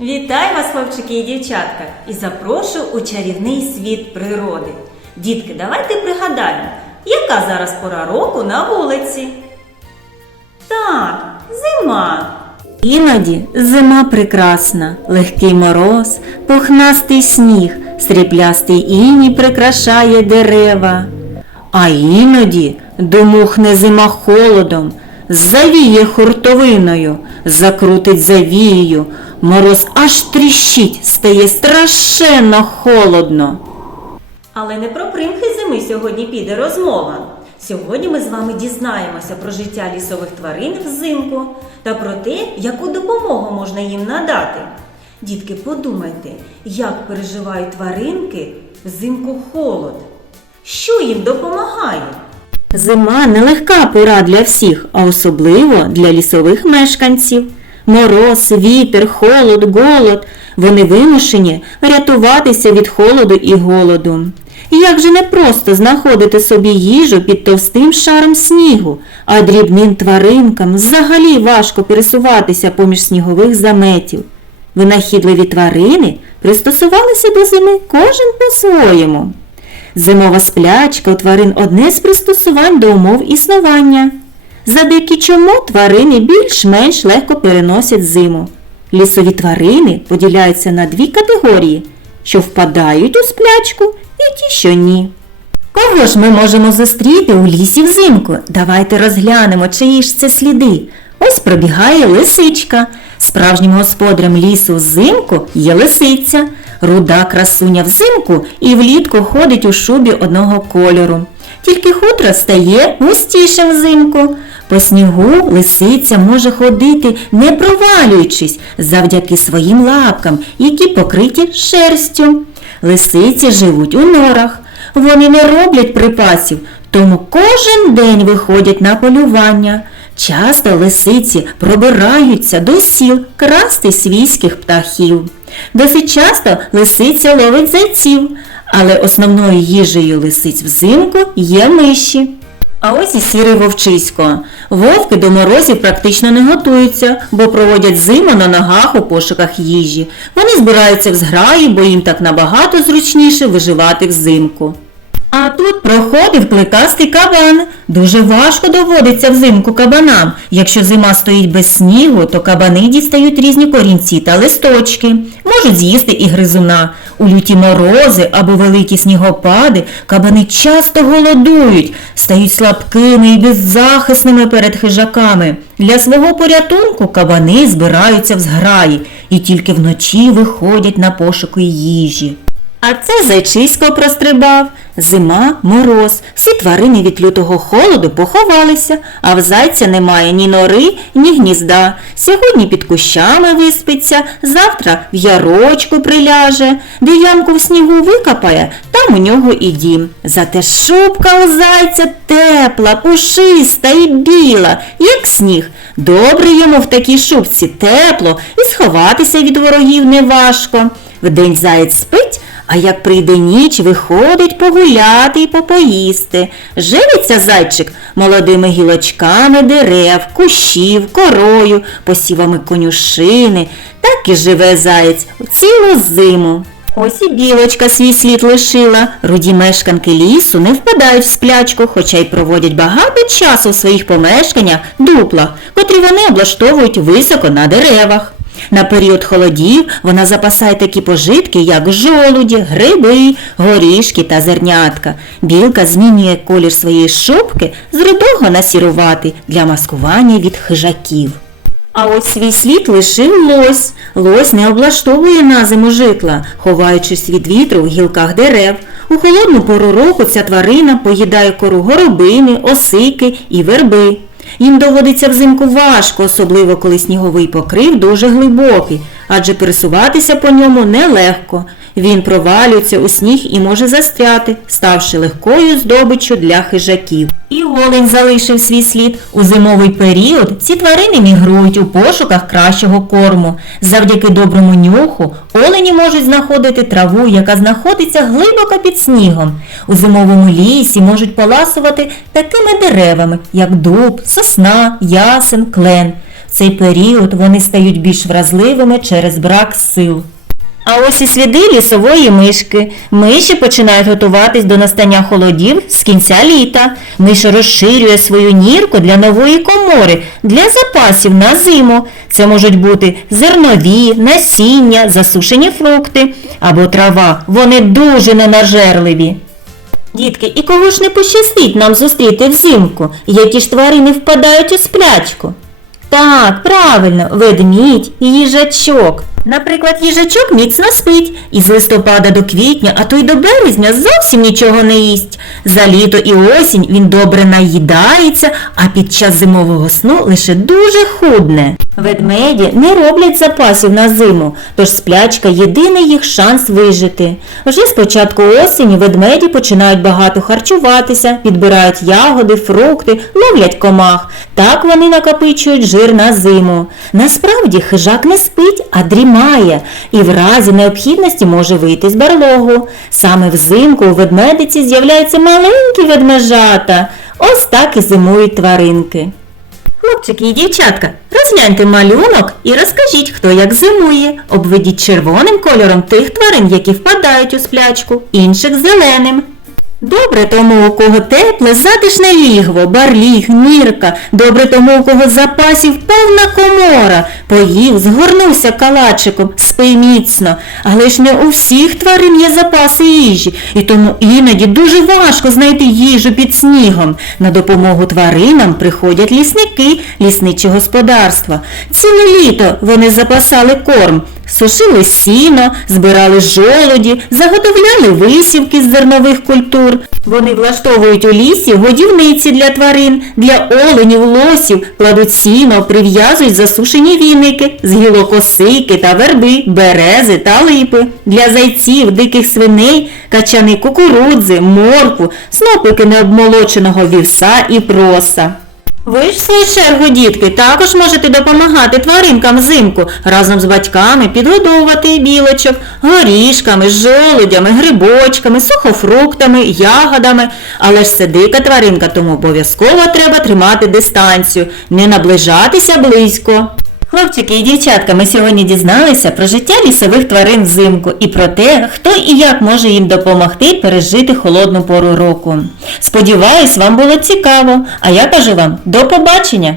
Вітаю вас, хлопчики і дівчатка, і запрошую у чарівний світ природи. Дітки, давайте пригадаємо, яка зараз пора року на вулиці. Так, зима. Іноді зима прекрасна, легкий мороз, пухнастий сніг, сріблястий іній прикрашає дерева. А іноді домухне зима холодом, завіє хуртовиною, закрутить завією, мороз аж тріщить, стає страшенно холодно. Але не про примхи зими сьогодні піде розмова. Сьогодні ми з вами дізнаємося про життя лісових тварин взимку та про те, яку допомогу можна їм надати. Дітки, подумайте, як переживають тваринки взимку холод. Що їм допомагає? Зима нелегка пора для всіх, а особливо для лісових мешканців. Мороз, вітер, холод, голод. Вони вимушені рятуватися від холоду і голоду. Як же непросто знаходити собі їжу під товстим шаром снігу, а дрібним тваринкам взагалі важко пересуватися поміж снігових заметів. Винахідливі тварини пристосувалися до зими кожен по-своєму. Зимова сплячка у тварин одне з пристосувань до умов існування. Завдяки чому тварини більш-менш легко переносять зиму. Лісові тварини поділяються на дві категорії, що впадають у сплячку і ті, що ні. Кого ж ми можемо зустріти у лісі взимку? Давайте розглянемо, чиї ж це сліди. Ось пробігає лисичка. Справжнім господарем лісу взимку є лисиця. Руда красуня взимку і влітку ходить у шубі одного кольору. Тільки хутро стає густішим взимку. По снігу лисиця може ходити, не провалюючись, завдяки своїм лапкам, які покриті шерстю. Лисиці живуть у норах. Вони не роблять припасів, тому кожен день виходять на полювання. Часто лисиці пробираються до сіл красти свійських птахів. Досить часто лисиця ловить зайців, але основною їжею лисиць взимку є миші. А ось і сірий вовчисько. Вовки до морозів практично не готуються, бо проводять зиму на ногах у пошуках їжі. Вони збираються в зграї, бо їм так набагато зручніше виживати взимку. А тут проходив кликастий кабан. Дуже важко доводиться взимку кабанам. Якщо зима стоїть без снігу, то кабани дістають різні корінці та листочки, можуть з'їсти і гризуна. У люті морози або великі снігопади кабани часто голодують, стають слабкими і беззахисними перед хижаками. Для свого порятунку кабани збираються в зграї і тільки вночі виходять на пошуки їжі. А це зайчисько прострибав. Зима, мороз, всі тварини від лютого холоду поховалися, а в зайця немає ні нори, ні гнізда. Сьогодні під кущами виспиться, завтра в ярочку приляже, де ямку в снігу викопає, там у нього і дім. Зате шубка у зайця тепла, пушиста і біла, як сніг. Добре йому в такій шубці тепло і сховатися від ворогів неважко. Вдень заєць спить, а як прийде ніч, виходить погуляти і попоїсти. Живиться зайчик молодими гілочками дерев, кущів, корою, посівами конюшини. Так і живе заєць цілу зиму. Ось і білочка свій слід лишила. Руді мешканки лісу не впадають в сплячку, хоча й проводять багато часу в своїх помешканнях дупла, котрі вони облаштовують високо на деревах. На період холодів вона запасає такі пожитки, як жолуді, гриби, горішки та зернятка. Білка змінює колір своєї шубки з рудого на сіруватий для маскування від хижаків. А ось свій слід лишив лось. Лось не облаштовує на зиму житла, ховаючись від вітру в гілках дерев. У холодну пору року ця тварина поїдає кору горобини, осики і верби. Їм доводиться взимку важко, особливо коли сніговий покрив дуже глибокий, адже пересуватися по ньому нелегко. Він провалюється у сніг і може застряти, ставши легкою здобиччю для хижаків. І олень залишив свій слід. У зимовий період ці тварини мігрують у пошуках кращого корму. Завдяки доброму нюху олені можуть знаходити траву, яка знаходиться глибоко під снігом. У зимовому лісі можуть поласувати такими деревами, як дуб, сосна, ясен, клен. Цей період вони стають більш вразливими через брак сил. А ось і сліди лісової мишки. Миші починають готуватись до настання холодів з кінця літа. Миша розширює свою нірку для нової комори, для запасів на зиму. Це можуть бути зернові, насіння, засушені фрукти або трава. Вони дуже ненажерливі. Дітки, і кого ж не пощастить нам зустріти взимку? Які ж тварини впадають у сплячку? Так, правильно, ведмідь і їжачок. Наприклад, їжачок міцно спить і з листопада до квітня, а то й до березня зовсім нічого не їсть. За літо і осінь він добре наїдається, а під час зимового сну лише дуже худне. Ведмеді не роблять запасів на зиму, тож сплячка єдиний їх шанс вижити. Вже з початку осені ведмеді починають багато харчуватися, підбирають ягоди, фрукти, ловлять комах. Так вони накопичують жир на зиму. Насправді хижак не спить, а дрімає, і в разі необхідності може вийти з барлогу. Саме взимку у ведмедиці з'являються маленькі ведмежата. Ось так і зимують тваринки. Хлопчики і дівчатка, розгляньте малюнок і розкажіть, хто як зимує. Обведіть червоним кольором тих тварин, які впадають у сплячку, інших зеленим. Добре тому, у кого тепле, затишне лігво, барліг, нірка, добре тому, у кого запасів повна комора, поїв, згорнувся калачиком, спи міцно. Але ж не у всіх тварин є запаси їжі, і тому іноді дуже важко знайти їжу під снігом. На допомогу тваринам приходять лісники, лісничі господарства. Ціле літо вони запасали корм. Сушили сіно, збирали жолоді, заготовляли висівки з зернових культур. Вони влаштовують у лісі годівниці для тварин, для оленів, лосів, кладуть сіно, прив'язують засушені віники з гілок осики та верби, берези та липи. Для зайців, диких свиней, качани кукурудзи, моркву, снопики необмолоченого вівса і проса. Ви ж в свою чергу, дітки, також можете допомагати тваринкам взимку разом з батьками підгодовувати білочок горішками, жолудями, грибочками, сухофруктами, ягодами. Але ж це дика тваринка, тому обов'язково треба тримати дистанцію, не наближатися близько. Хлопчики і дівчатка, ми сьогодні дізналися про життя лісових тварин взимку і про те, хто і як може їм допомогти пережити холодну пору року. Сподіваюсь, вам було цікаво, а я кажу вам до побачення!